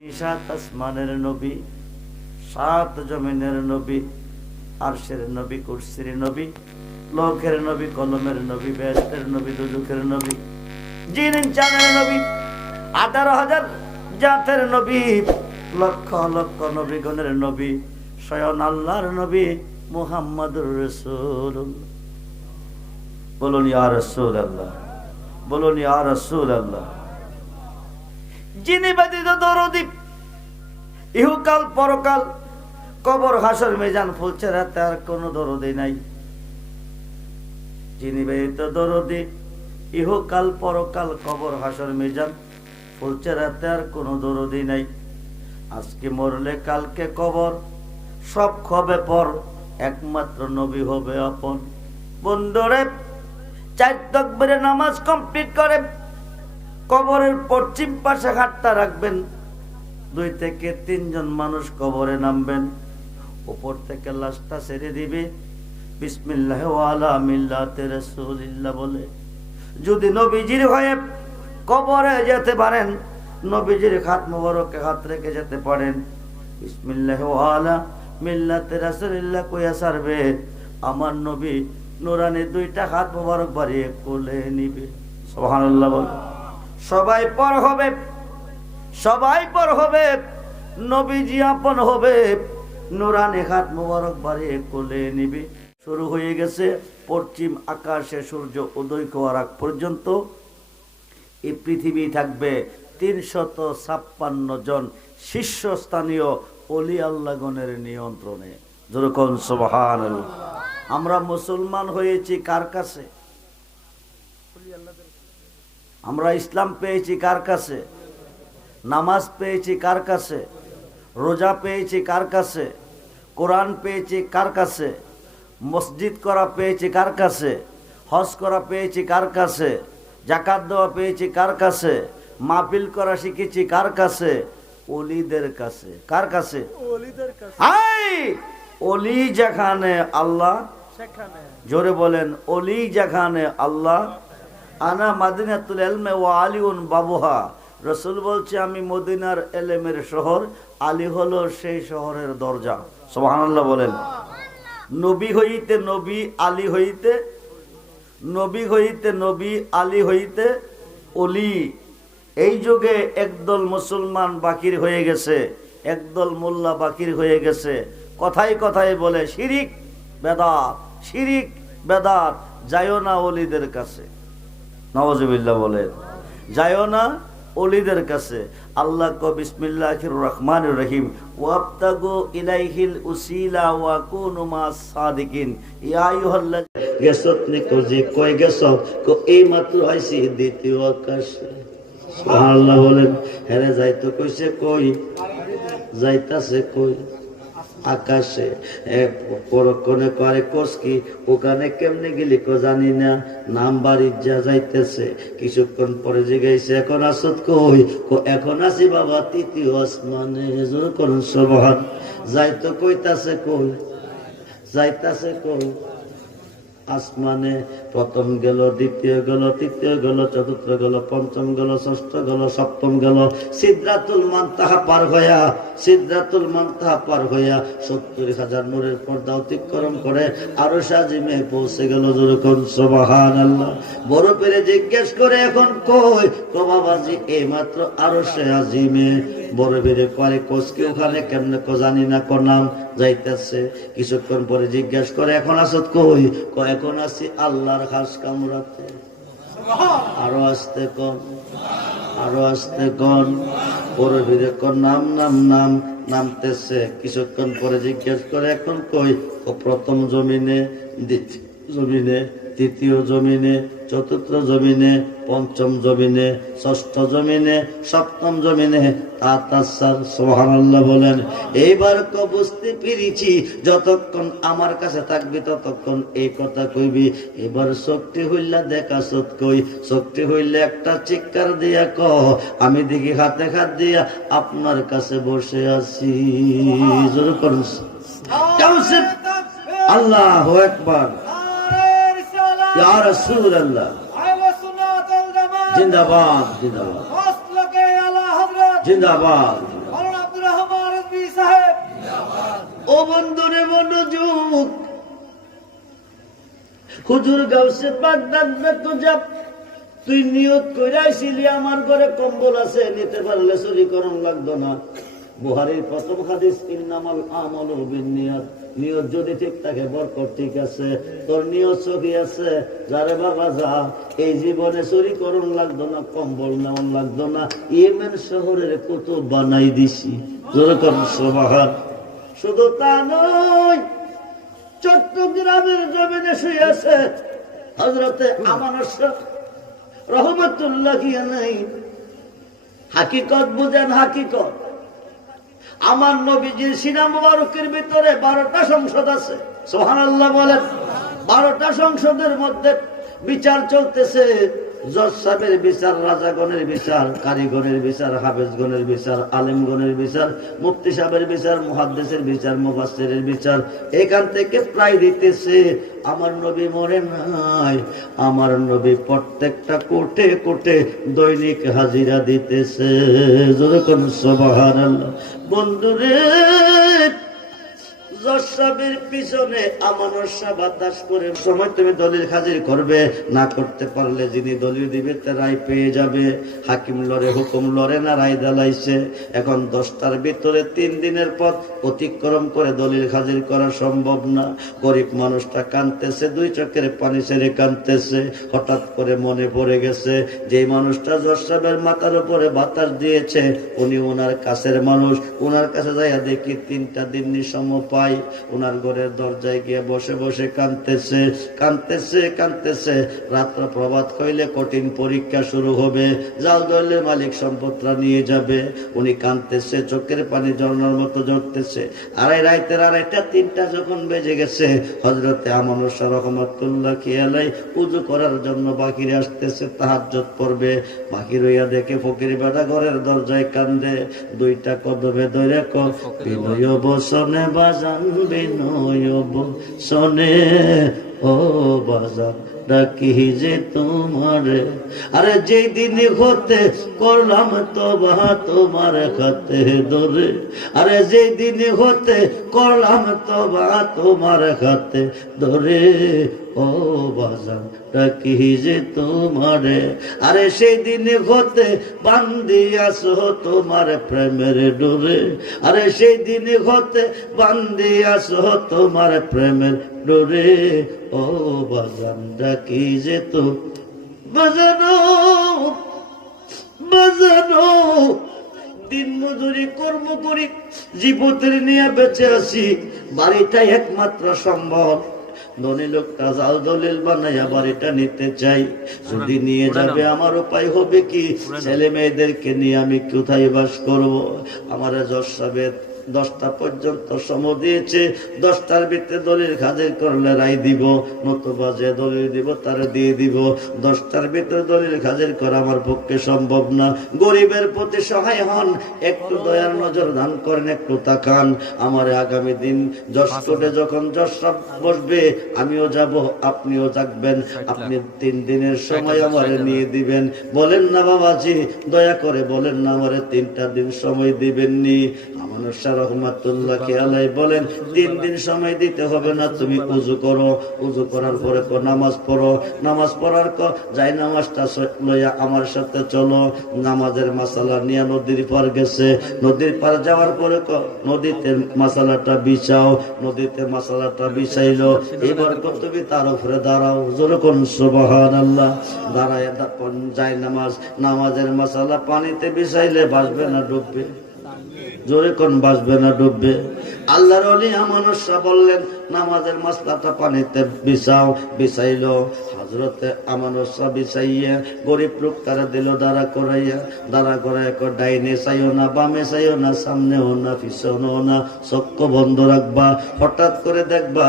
সাত আসমানের নবী, সাত জমিনের নবী, আরশের নবী, কুরসির নবী, লোকের নবী, কলমের নবী, বেহেশতের নবী, দুজখের নবী, জিন জানের নবী, 18,000 জাতের নবী, লক্ষ লক্ষ নবীগণের নবী, স্বয়ং আল্লাহর নবী মুহাম্মদুর রাসূলুল্লাহ। বলুন ইয়া রাসূলুল্লাহ, বলুন ইয়া রাসূলুল্লাহ। যিনি ব্যতীত দরদী ইহকাল পরকাল কবর হাসর মিজান ফুলছেরা তার কোনো দরদি নাই। যিনি ব্যতীত দরদি ইহকাল পরকাল কবর হাসর মিজান ফুলছেরা তার কোনো দরদি নাই। আজকে মরলে কালকে কবর, সব হবে পর, একমাত্র নবী হবে আপন। বন্ধুরে, 4 তাকবীরে নামাজ কমপ্লিট করে কবরের পশ্চিম পাশে হাতটা রাখবেন। 2 থেকে 3 জন মানুষ কবরে নামবেন। উপর থেকে লাশটা ছেড়ে দিবে, বিসমিল্লাহ ওয়া আলা মিল্লাতি রাসূলিল্লাহ বলে। যদি নবীজির হয়ে কবরে যেতে পারেন, নবীজির হাত মোবারকে হাত রেখে যেতে পারেন, বিসমিল্লাহ ওয়া আলা মিল্লাতি রাসূলিল্লাহ কইয়া সারবে, আমার নবী নুরানি 2টা হাত মোবারক বাড়িয়ে কোলে নিবে। সুবহানাল্লাহ বলে। সবাই পর হবে, সবাই পর হবে, নবীজি আপন হবে, নুরানি হাত মোবারক বাড়িয়ে কোলে নিবে। শুরু হয়ে গেছে পশ্চিম আকাশে সূর্য উদয় হওয়ার আগ পর্যন্ত এই পৃথিবী থাকবে 356 জন শীর্ষস্থানীয় ওলি আল্লাহগণের নিয়ন্ত্রণে। যেরকম সুবহানাল্লাহ। আমরা মুসলমান হয়েছি কার কাছে? আমরা ইসলাম পেয়েছি কার কাছে? নামাজ পেয়েছি কার কাছে? রোজা পেয়েছি কার কাছে? কোরআন পেয়েছি কার কাছে? মসজিদ করা পেয়েছি কার কাছে? হজ করা পেয়েছি কার কাছে? যাকাত দেওয়া পেয়েছি কার কাছে? মাহফিল করা শিখেছি কার কাছে? ওলিদের কাছে। কার কাছে? ওলিদের কাছে। হাই, ওলি যেখানে আল্লাহ সেখানে। জোরে বলেন, ওলি যেখানে আল্লাহ। আনা মাদিনাতুল ইলমি ওয়া আলিউন বাবুহা। রাসূল বলছে, আমি মদিনার এলেমের শহর, আলী হলো সেই শহরের দরজা। সুবহানাল্লাহ বলেন। নবী হইতে নবী, আলী হইতে নবী হইতে নবী, আলী হইতে ওলি। এই যুগে একদল মুসলমান বাকির হয়ে গেছে, একদল মোল্লা বাকির হয়ে গেছে। কথায় কথায় বলে শিরিক বেদাত, শিরিক বেদাত। যাইও না ওলিদের কাছে। নাউজুবিল্লাহ বলে, যাইও না ওলিদের কাছে। আল্লাহ কো বিসমিল্লাহির রহমানির রহিম, ওয়াবতাগু ইলাইহিল উসিলা ওয়া কুনু মাস সাদিকিন। ইয়া আইয়ুহাল্লাযী গেছত নে কোজি কই গেছ কো এই মাত্র আইছি দ্বিতীয় আকাশে। সুবহানাল্লাহ বলেন। হেরে যাইতো কইছে কই, যাইতাছে কই? আকাশে। পরক্ষণে করে কোসকি, ওখানে কেমনে গেলি কো জানি না, নাম বাড়ির যা যাইতেছে। কিছুক্ষণ পরে জিগাইছে, এখন আসত কই? এখন আসি বাবা 3য় আসমানে। কোন সুবহান। যাইতো কইতাছে কই, যাইতাছে কই? আসমানে। প্রথম গেল, দ্বিতীয় গেল, তৃতীয় গেল, চতুর্থ গেল, পঞ্চম গেল, ষষ্ঠ গেল, সপ্তম গেল। সিদরাতুল মুনতাহা পার হইয়া, সিদরাতুল মুনতাহা পার হইয়া 70,000 নূরের পর্দা অতিক্রম করে আরশ আজিমে পৌঁছে গেল। যেরকম সুবহানাল্লাহ। বড় পেরে জিজ্ঞেস করে, এখন কই? কো বাবাজি এই মাত্র আরশে আজিমে। বড় পেরে করে কোসকি, ওখানে কেমনে কো জানি না, কো নাম যাইতেছে। কিছুক্ষণ পরে জিজ্ঞেস করে, এখন আসত কই? কো এখন আসি আল্লাহর খাস কামরাতে। আরো আসতে কন, আরো আসতে কন। বড় ভিড়ে কন নাম নাম নাম, নামতেছে। কিছুক্ষণ পরে জিজ্ঞেস করে, এখন কই? ও প্রথম জমিনে, দ্বিতীয় জমিনে, তৃতীয় জমিনে, চতুর্থ জমিনে, পঞ্চম জমিনে, ষষ্ঠ জমিনে, সপ্তম জমিনে। সুবহানাল্লাহ বলেন। এইবার কো বুঝতে পেরেছি, যতক্ষণ আমার কাছে থাকবি ততক্ষণ এই কথা কইবি। এবার শক্তি হইলা দেখা সত কই, শক্তি হইলে একটা চিৎকার দিয়া ক, আমি দেখি হাতে হাত দিয়া আপনার কাছে বসে আছি। জোরে করুন আল্লাহু আকবার। ইয়া রাসূলুল্লাহ জিন্দাবাদ, জিন্দাবাদ, জিন্দাবাদ। ও বন্ধুরে মনোযোগ, হুজুর গাউসে পাক ডাকবে তো যাব, তুই নিয়ত কইরাইছিলি আমার ঘরে কম্বল আছে, নিতে পারলে চুরি করন লাগতো না। বুখারীর প্রথম হাদিস, ইন্নামাল আমালু বিন্নিয়াত। নিয়ত যদি ঠিক থাকে বরকত ঠিক আছে। তোর নিয়ত সহি আছে, যারে বাবা যা, এই জীবনে চুরি করন লাগতো না, কম্বল নেওয়ান লাগতো না, ইয়েমেন শহরের কুতুব বানাই দিছি। যেরকম সুবহান। শুধু তা নয়, চট্টগ্রামের জমিনে শুয়ে আছে হযরতে আমানত শাহ রহমাতুল্লাহি আলাইহি। হাকিকত বুঝেন, হাকিকত। আমার নবীজির সিনা মুবারকের ভিতরে 12টা সংসদ আছে। সুবহানাল্লাহ বলেন। 12টা সংসদের মধ্যে বিচার চলতেছে। জজ সাহেবের বিচার, রাজাগণের বিচার, কারিগণের বিচার, হাফেজগণের বিচার, আলেমগণের বিচার, মুফতি সাহেবের বিচার, মুহাদ্দিসের বিচার, মুফাসসিরের বিচার। এখান থেকে প্রায় দিতেছে। আমার নবী মরে নাই, আমার নবী প্রত্যেকটা কোর্টে কোর্টে দৈনিক হাজিরা দিতেছে। যেরকম সুবহানাল্লাহ। বন্ধুরে, জজ সাহেবের পিছনে আমানত শাহ বাতাস করে সময় তুমি দলিল হাজির করবে, না করতে পারলে যিনি দলিল দিবে তার রায় পেয়ে যাবে। হাকিম লড়ে, হুকুম লড়ে না, রায় দালাইছে। এখন 10টার ভিতরে 3 দিনের পথ অতিক্রম করে দলিল হাজির করা সম্ভব না। গরিব মানুষটা কাঁদতেছে, 2 চোখের পানি ছেড়ে কাঁদতেছে। হঠাৎ করে মনে পড়ে গেছে, যেই মানুষটা জজ সাহেবের মাথার উপরে বাতাস দিয়েছে উনি ওনার কাছের মানুষ। ওনার কাছে যাইয়া দেখি 3টা দিন সময় পাই। ওনার ঘরের দরজায় গিয়ে বসে বসে কাঁদতেছে, কাঁদতেছে, কাঁদতেছে। রাত্র প্রভাত হইলে কঠিন পরীক্ষা শুরু হবে, জাল ধরলে মালিক সম্পদটা নিয়ে যাবে। উনি কাঁদতেছে, চোখের পানি ঝর্ণার মতো ঝরতেছে। রাতের 2:30 3টা যখন বেজে গেছে, হযরতে আমানত শাহ রহমাতুল্লাহি আলাইহি উযু করার জন্য বাহিরে আসতেছে, তাহাজ্জুদ পড়বে। বাহির হইয়া দেখে ফকির বেটা ঘরের দরজায় কান্দে। 2টা কদমে ধরে বিনয় বসনে বাজান, বিনয় বসনে ও বাজান ডাকি যে তোমারে। আরে যেই দিন হতে করলাম তওবা তোমার খাতে ধরে, আরে যেই দিন হতে করলাম তওবা তোমার খাতে ধরে, ও বাজান ডাকি যে তোমারে। আরে সেই দিন হতে বান্ধিয়াছো তোমার প্রেমের ডোরে, আরে সেই দিন হতে বান্ধিয়াছো তোমার প্রেমের ডোরে, ও বাজান ডাকি যে তো বাজানো বাজানো। দিন মজুরি কর্ম করি, জীবতের নিয়ে বেঁচে আছি। বাড়িটাই একমাত্র সম্ভব। ধনী লোকটা জাল দলিল বানাইয়া বাড়িটা নিতে চাই। যদি নিয়ে যাবে আমার উপায় হবে কি? ছেলে মেয়েদেরকে নিয়ে আমি কোথায় বাস করব? আমার জজ সাহেব 10টা পর্যন্ত সময় দিয়েছে। 10টার ভিতরে দলিল হাজির করলে রায় দিব, নতুবা যে দলিল দিব তারে দিয়ে দিব। 10টার ভিতরে দলিল হাজির করা আমার পক্ষে সম্ভব না। গরিবের প্রতি সহায় হন, একটু দয়ার নজর দান করেন, একটু তাকান। আমার আগামী দিন জজ কোর্টে যখন জজ সাহেব বসবে, আমিও যাব, আপনিও থাকবেন। আপনি 3 দিনের সময় আমারে নিয়ে দিবেন। বলেন না বাবাজি, দয়া করে বলেন না আমারে 3টা দিন সময় দিবেননি? আমানত শাহ রহমাতুল্লাহি আলাইহি বলেন, 3 দিন সময় দিতে হবে না, তুমি উযু করো। উযু করার পরে নামাজ পড়ো। নামাজ পড়ার যাই নামাজটা লইয়া আমার সাথে চলো। নামাজের মাসালা নিয়ে নদীর পার গেছে। নদীর পার যাওয়ার পরে নদীতে মাসালাটা বিছাও। নদীতে মাসালাটা বিছাইলো। এবার তুমি তার উপরে দাঁড়াও। যেরকম সুবহানাল্লাহ। দাঁড়ায় যাই নামাজের মাসালা পানিতে বিছাইলে ভাসবে না ডুববে? জোরে কোন বাসবে না ডুববে? আল্লাহর ওলি আমানত শাহ বললেন, নামাজের মাসলাটা পানিতে বিছাও। বিছাইলো। হযরতে আমানত শাহ বিছাইয়া গরিব লোক তারা দিল দাঁড়া করাইয়া। দাঁড়া করাইয়া ডাইনে চাইও না, বামে চাইও না, সামনেও না, পিছনেও না, চক্ষু বন্ধ রাখবা। হঠাৎ করে দেখবা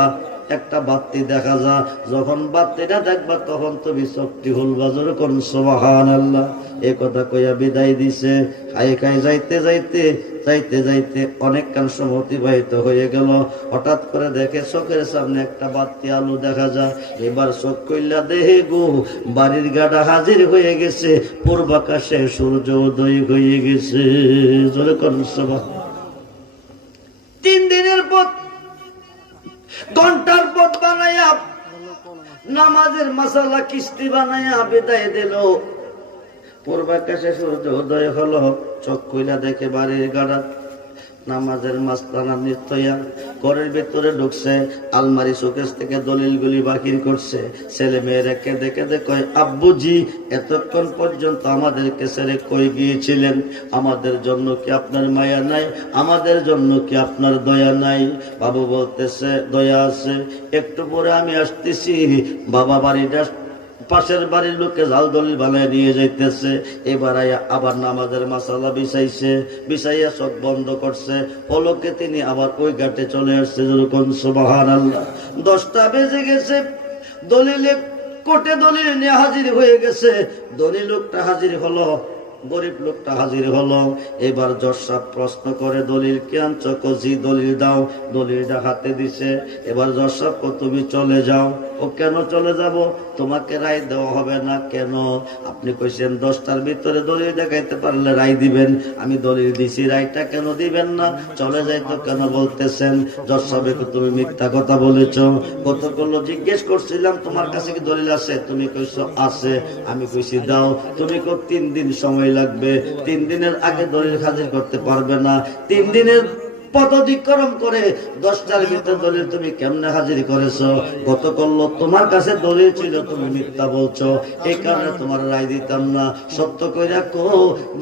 একটা বাতি দেখা যা। যখন বাতিটা দেখবা তখন তুমি চোখটি খুলবা। যেরকম সুবহানাল্লাহ। এই কথা কইয়া বিদায় দিছে। খাই খাই যাইতে যাইতে যাইতে যাইতে অনেকক্ষণ সময় অতিবাহিত হয়ে গেল। হঠাৎ করে দেখে চোখের সামনে একটা বাতি আলো দেখা যায়। এবার চোখ কইলা দেহে গো, বাড়ির গাড়া হাজির হয়ে গেছে। পূর্বাকাশে সূর্য উদয় হয়ে গেছে। যেরকম সুবহানাল্লাহ। 3 দিনের পথ ঘন্টার পথ বানায়া নামাজের মাসালা কিস্তি বানায়া বিদায় দিল। পূর্বাকাশে সূর্য উদয় হলো, চোখ খুইলা দেখে বাড়ির গাড়া নামাজের মাস্তানা নিত্যয়া ঘরের ভিতরে ঢুকছে, আলমারি শোকেস থেকে দলিলগুলি বাকির করছে। ছেলে মেয়েরা কেঁদে কেঁদে কয়, আব্বুজি এতক্ষণ পর্যন্ত আমাদেরকে ছেড়ে কই গিয়েছিলেন? আমাদের জন্য কি আপনার মায়া নাই? আমাদের জন্য কি আপনার দয়া নাই? বাবু বলতেছে, দয়া আছে, একটু পরে আমি আসতেছি। বাবা বাড়িটা পাশের বাড়ির লোককে জাল দলিল বানায় নিয়ে যাইতেছে। এবার আবার নামাজের মাসালা বিছাইয়া চোখ বন্ধ করছে। পলকে তিনি আবার ওই ঘাটে চলে আসছে। যেরকম সুবহানাল্লাহ। 10টা বেজে গেছে, দলিলে কোর্টে দলিল নিয়ে হাজির হয়ে গেছে। দলিল লোকটা হাজির হলো, গরিব লোকটা হাজির হলো। এবার জজ সাহেব প্রশ্ন করে, দলিল কে আনছো? জি দলিল দাও। দলিলটা হাতে দিছে। এবার জজ সাহেব, তুমি চলে যাও। ও কেন চলে যাব? তোমাকে রায় দেওয়া হবে না। কেন? আপনি কইছেন 10টার ভিতরে দলিল দেখাইতে পারলে রায় দিবেন। আমি দলিল দিছি, রায়টা কেন দিবেন না? চলে যাই তো কেন বলতেছেন? জজ সাহেব, তুমি মিথ্যা কথা বলেছ। কতগুলো জিজ্ঞেস করছিলাম তোমার কাছে কি দলিল আছে? তুমি কইছো আছে। আমি কইছি দাও। তুমি কো 3 দিন সময় লাগবে। 3 দিনের আগে দলিল হাজির করতে পারবে না। 3 দিনের পথ অতিক্রম করে 10টার ভিতরে দলিল তুমি কেমনে হাজির করেছো? গত করলো তোমার কাছে দলিল ছিল, তুমি মিথ্যা বলছো, এই কারণে তোমার রায় দিতাম না। সত্য কইরা কো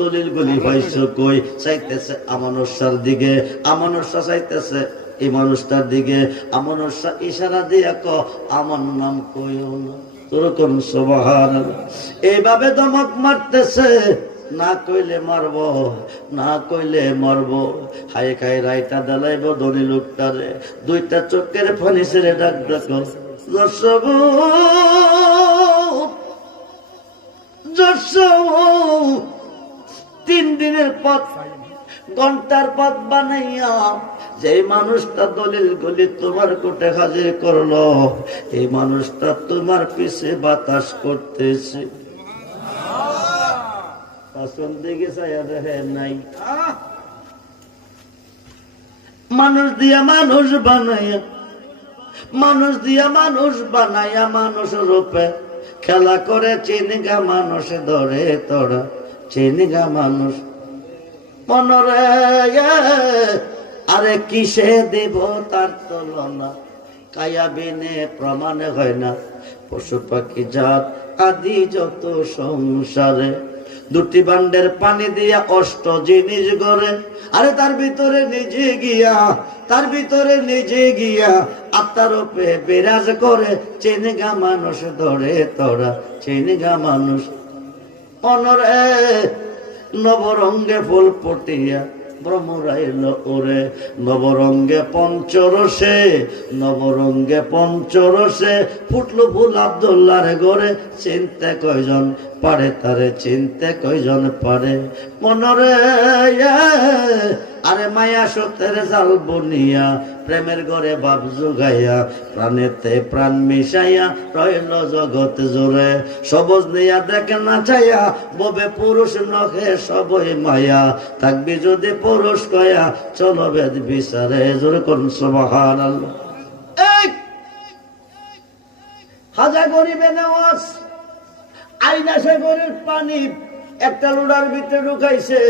দলিল গুলি পাইছো কই? চাইতেছে আমানুষার দিকে, আমানুষা চাইতেছে এই মানুষটার দিকে। আমানুষা ইশারা দিয়া কো আমার নাম কইও না। তোরকম সুবহানাল্লাহ। এইভাবে দমক মারতেছে, না কইলে মারব, না কইলে মারব। হাই খাই রাইটা দালাইব ধনী লোকটারে। 2টা চোখের পানি ছেড়ে ডাক ডাকো, জসব জসব। 3 দিনের পথ ঘন্টার পথ বানাইয়া যে মানুষটা দলিল গুলি তোমার কোর্টে হাজির করলো, এই মানুষটা তোমার পিছে বাতাস করতেছে। নাই মানুষ দিয়া মানুষ বানাইয়া, মানুষ দিয়া মানুষ বানাইয়া মানুষ রূপে খেলা করে চিনগা মানুষ ধরে তোরা চিনগা মানুষ মনরে। আরে কিসে দেব তার তুলনা? কায়া বিনে প্রমাণ হয় না। পশু পাখি জাত আদি যত সংসারে 2টি বান্ডের পানি দিয়া 8 জিনিস গড়ে। আরে তার ভিতরে নিজে গিয়া, তার ভিতরে নিজে গিয়া আত্মার উপরে বিরাজ করে চেনগা মানুষ ধরে তোরা চেনগা মানুষ অনরে। নবরঙ্গে ফুল ফুটিয়া ভ্রমরাইল ওরে, নবরঙ্গে পঞ্চরসে, নবরঙ্গে পঞ্চরসে ফুটলো ফুল আব্দুল্লাহর ঘরে। চিনতে কয়জন পারে তারে? চিনতে কয়জন পারে? মনরে আরে মায়া সত্যের জাল বনিয়া প্রেমের ঘরে বাপ জুগাইয়া প্রাণেতে প্রাণ মিশাইয়া রইল জগৎ জোরে। সবজ নিয়া দেখে না চাইয়া ববে পুরুষ নহে সবই মায়া। থাকবি যদি পুরুষ কয়া চলো বেদ বিচারে। জোরে কোন সুবহানাল্লাহ। হাজা গরিবে নেওয়াজ আইনা সাগরের পানি একটা লোড়ার ভিতরে ঢুকাইছে।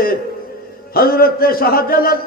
হযরতে শাহজালাল